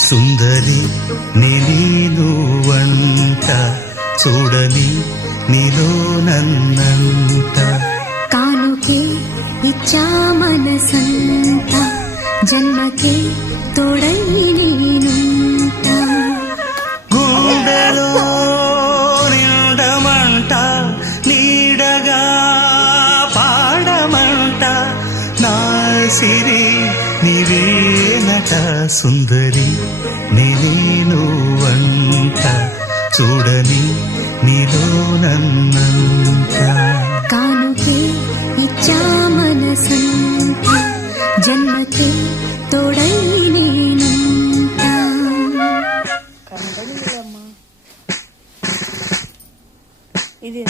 సుందరి నేను వంట చూడని నీలో నన్నంట కానుకే ఇచ్చా మనసంత జన్మకే తోడై నేనుంట గుండెలో నిండమంట నీడగా పాడమంట నా సిరి నీవేనట సుందరి నేను వంట చూడని నీలో నన్నంత కానుకే ఇచ్చా మనసంత జన్మకే తోడై నేనుంట. కనబడిందమ్మా ఇది